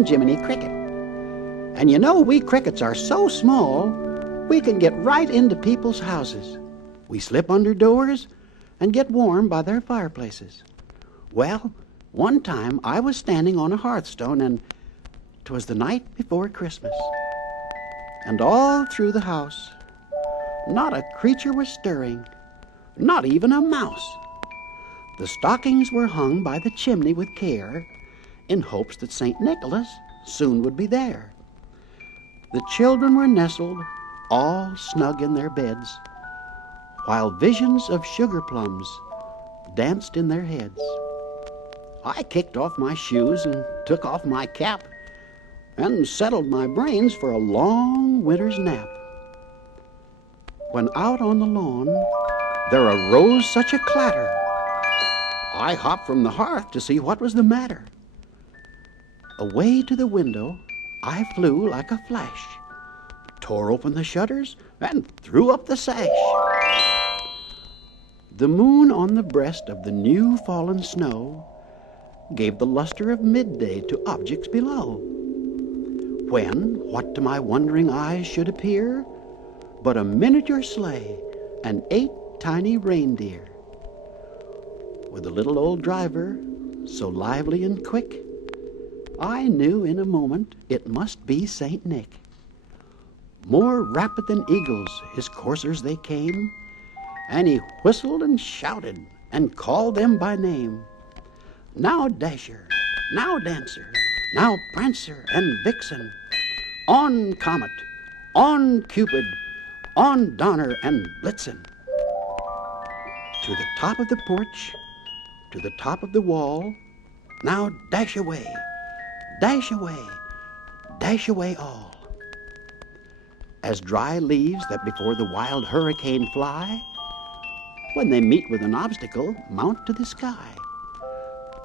I'm Jiminy Cricket. And you know, we crickets are so small, we can get right into people's houses. We slip under doors and get warm by their fireplaces. Well, one time I was standing on a hearthstone, and 'twas the night before Christmas. And all through the house, not a creature was stirring, not even a mouse. The stockings were hung by the chimney with care, in hopes that St. Nicholas soon would be there. The children were nestled, all snug in their beds, while visions of sugar plums danced in their heads. I kicked off my shoes and took off my cap and settled my brains for a long winter's nap. When out on the lawn there arose such a clatter, I hopped from the hearth to see what was the matter. Away to the window I flew like a flash, tore open the shutters and threw up the sash. The moon on the breast of the new fallen snow gave the luster of midday to objects below, when what to my wondering eyes should appear but a miniature sleigh and 8 tiny reindeer, with a little old driver so lively and quick, I knew in a moment it must be Saint Nick. More rapid than eagles his coursers they came, and he whistled and shouted and called them by name. Now Dasher, now Dancer, now Prancer and Vixen, on Comet, on Cupid, on Donner and Blitzen. To the top of the porch, to the top of the wall, now dash away, dash away, dash away all. As dry leaves that before the wild hurricane fly, when they meet with an obstacle, mount to the sky.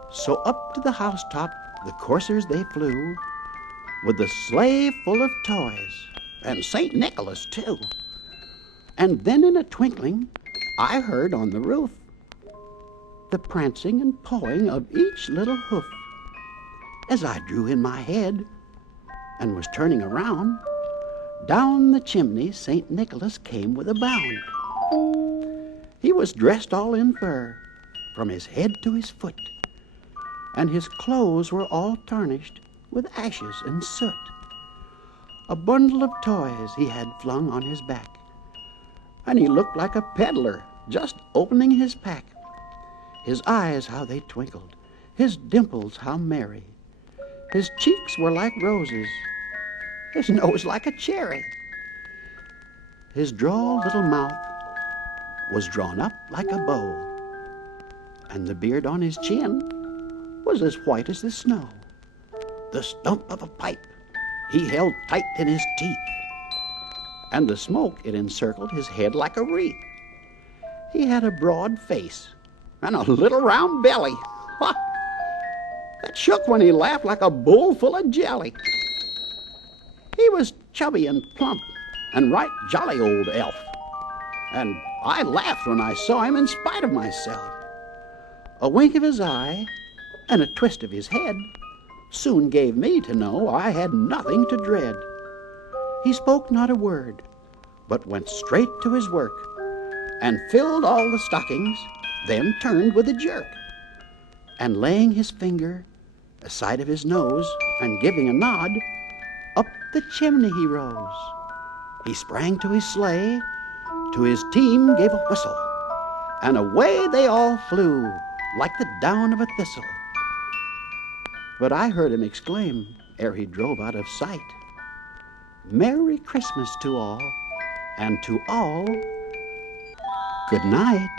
So up to the housetop the coursers they flew, with the sleigh full of toys, and St. Nicholas too. And then in a twinkling I heard on the roof the prancing and pawing of each little hoof. As I drew in my head and was turning around, down the chimney St. Nicholas came with a bound. He was dressed all in fur, from his head to his foot, and his clothes were all tarnished with ashes and soot. A bundle of toys he had flung on his back, and he looked like a peddler just opening his pack. His eyes, how they twinkled, his dimples, how merry. His cheeks were like roses, his nose like a cherry. His droll little mouth was drawn up like a bow, and the beard on his chin was as white as the snow. The stump of a pipe he held tight in his teeth, and the smoke it encircled his head like a wreath. He had a broad face and a little round belly, ha! That shook when he laughed like a bowl full of jelly. He was chubby and plump and right jolly old elf, and I laughed when I saw him in spite of myself. A wink of his eye and a twist of his head soon gave me to know I had nothing to dread. He spoke not a word, but went straight to his work, and filled all the stockings, then turned with a jerk, and laying his finger aside of his nose, and giving a nod, up the chimney he rose. He sprang to his sleigh, to his team gave a whistle, and away they all flew like the down of a thistle. But I heard him exclaim, ere he drove out of sight, "Merry Christmas to all, and to all, good night."